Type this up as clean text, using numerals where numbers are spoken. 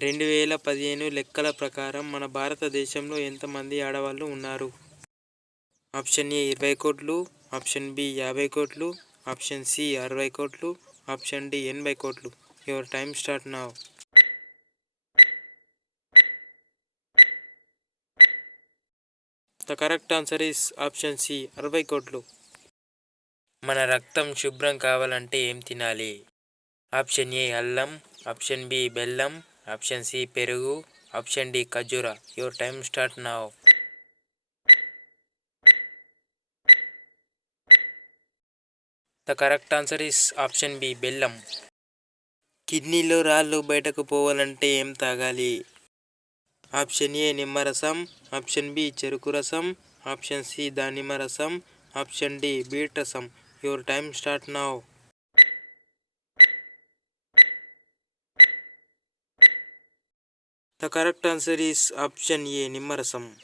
2015 లెక్కల ప్రకారం మన భారతదేశంలో ఎంతమంది ఆడవాళ్ళు ఉన్నారు? ఆప్షన్ ఏ 20 కోట్లు, ఆప్షన్ బి 50 కోట్లు, ఆప్షన్ సి 60 కోట్లు, ఆప్షన్ డి 80 కోట్లు. Your time start now. The correct answer is option C 60 కోట్లు. మన రక్తం శుభ్రం కావాలంటే ఏం తినాలి? ఆప్షన్ ఏ అల్లం, ఆప్షన్ బి బెల్లం, ఆప్షన్ సి పెరుగు, ఆప్షన్ డి ఖర్జూర. Your time start now. The correct answer is option B బెల్లం. కిడ్నీలో రాళ్ళు బయటకు పోవాలంటే ఏం తాగాలి? ఆప్షన్ ఏ నిమ్మరసం, ఆప్షన్ బి చెరుకు రసం, ఆప్షన్ సి దానిమ్మ రసం, ఆప్షన్ డి బీట్ రసం. Your time start now. The correct answer is option A నిమ్మరసం.